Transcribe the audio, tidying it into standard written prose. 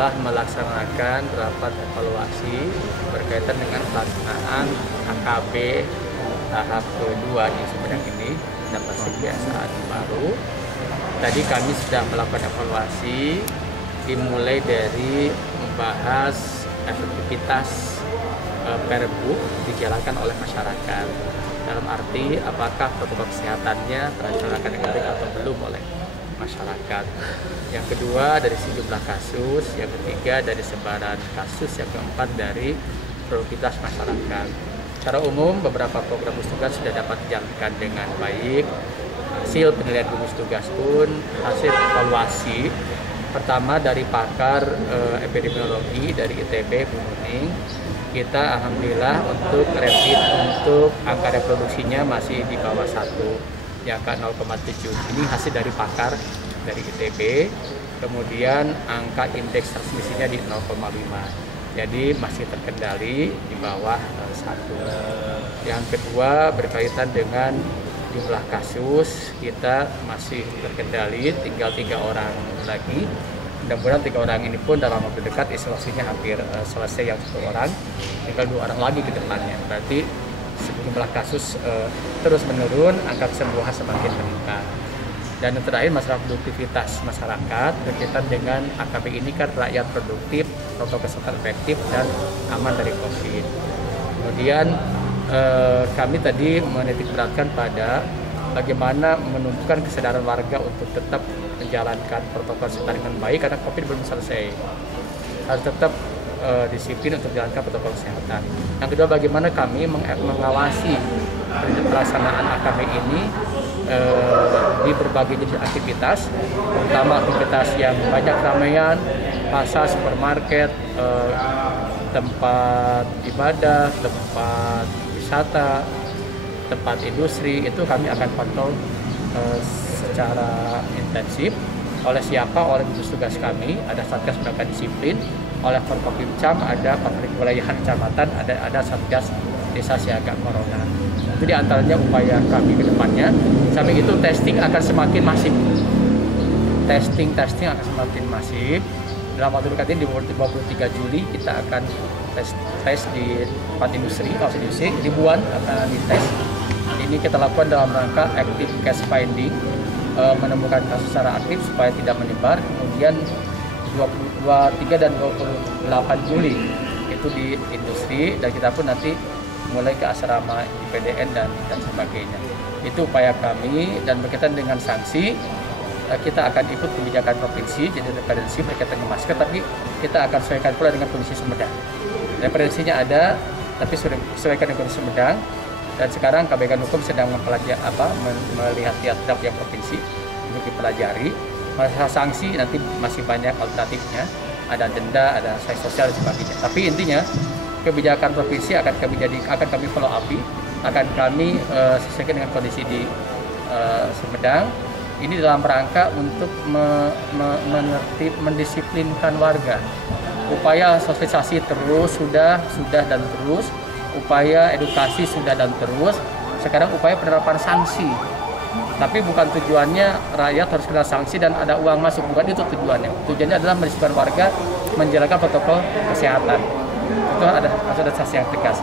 telah melaksanakan rapat evaluasi berkaitan dengan pelaksanaan AKB tahap kedua di Sumedang ini, adaptasi kebiasaan baru. Tadi kami sudah melakukan evaluasi, dimulai dari membahas efektivitas Perbu dijalankan oleh masyarakat. Dalam arti apakah protokol kesehatannya terlaksana dengan baik atau belum oleh masyarakat. Yang kedua dari sejumlah kasus, yang ketiga dari sebaran kasus, yang keempat dari produktivitas masyarakat. Secara umum beberapa program gugus tugas sudah dapat dijalankan dengan baik. Hasil penilaian gugus tugas pun hasil evaluasi pertama dari pakar epidemiologi dari ITB Bu Nuning, kita alhamdulillah untuk rapid untuk angka reproduksinya masih di bawah 1, di angka 0,7. Ini hasil dari pakar dari ITB. Kemudian angka indeks transmisinya di 0,5. Jadi masih terkendali di bawah 1. Yang kedua berkaitan dengan jumlah kasus, kita masih terkendali, tinggal 3 orang lagi. Mudah-mudahan 3 orang ini pun dalam waktu dekat isolasinya hampir selesai, yang 1 orang, tinggal 2 orang lagi ke depannya. Berarti jumlah kasus terus menurun, angka kesembuhan semakin meningkat. Dan yang terakhir masalah produktivitas masyarakat berkaitan dengan AKB ini kan rakyat produktif, protokol kesehatan efektif dan aman dari COVID. Kemudian kami tadi menitikberatkan pada bagaimana menumbuhkan kesadaran warga untuk tetap menjalankan protokol kesehatan dengan baik karena COVID belum selesai. Harus tetap disiplin untuk menjalankan protokol kesehatan. Yang kedua, bagaimana kami mengawasi pelaksanaan AKB ini di berbagai jenis aktivitas, terutama aktivitas yang banyak keramaian, pasar, supermarket, tempat ibadah, tempat wisata, tempat industri, itu kami akan pantau secara intensif. Oleh siapa? Oleh gugus tugas kami, ada Satgas Pendidikan Disiplin, oleh Forkopimcam, ada Pemprov Wilayahan Kecamatan, ada Satgas Desa Siaga Corona. Jadi antaranya upaya kami ke depannya. Sampai itu testing akan semakin masif. Testing akan semakin masif. Dalam waktu dekat ini di 23 Juli kita akan tes di tempat industri, kawasan industri, ribuan akan dites. Ini kita lakukan dalam rangka active case finding, menemukan kasus secara aktif supaya tidak menyebar. Kemudian 23 dan 28 Juli itu di industri, dan kita pun nanti mulai ke asrama IPDN dan sebagainya. Itu upaya kami, dan berkaitan dengan sanksi, kita akan ikut kebijakan provinsi, jadi referensi berkaitan dengan masker, tapi kita akan sesuaikan pula dengan kondisi Sumedang. Referensinya ada, tapi sesuaikan dengan kondisi Sumedang. Dan sekarang KBK Hukum sedang melihat-lihat draft yang provinsi untuk dipelajari. Masalah sanksi nanti masih banyak alternatifnya, ada denda, ada sanksi sosial dan sebagainya. Tapi intinya kebijakan provinsi akan kami follow up, akan kami sesuaikan dengan kondisi di Sumedang. Ini dalam rangka untuk mendisiplinkan warga. Upaya sosialisasi terus sudah dan terus. Upaya edukasi sudah dan terus. Sekarang upaya penerapan sanksi. Tapi bukan tujuannya rakyat harus kena sanksi dan ada uang masuk, bukan itu tujuannya. Tujuannya adalah mendisiplinkan warga menjalankan protokol kesehatan. Itu harus ada sanksi yang tegas.